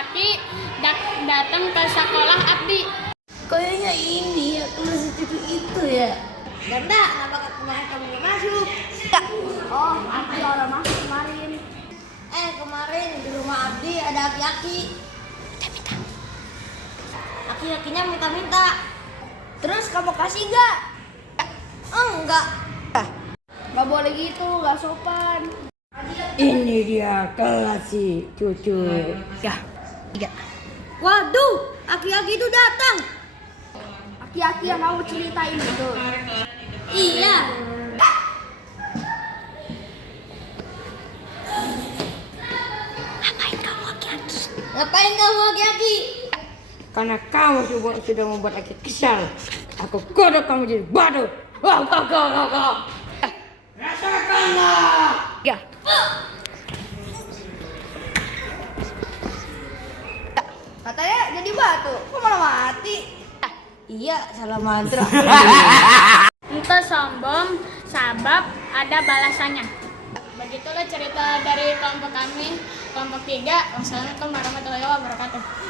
Aki datang ke sekolah Abdi. Kayaknya ini ya kelas itu ya. Ganda, kenapa kemarin kamu nggak masuk? Ya. Oh, Abdi orang masuk kemarin. Kemarin di rumah Abdi ada aki-aki. Minta. Aki-akinya minta-minta. Terus kamu kasih gak? Enggak. Gak boleh gitu, gak sopan. Ini dia kelas si cucu. Ya, 3. Waduh, aki-aki itu datang. Aki-aki yang kamu ceritain itu. Iya. Ngapain kamu aki-aki? Karena kamu sudah membuat aku kesal. Aku kodok kamu jadi batu. Wah, kau. Rasakanlah. 3. Katanya jadi batu, kok malah mati? Iya, salah mantra. Entah sombong, sabab ada balasannya. Begitulah cerita dari kelompok kami, kelompok 3. Wassalamualaikum warahmatullahi wabarakatuh.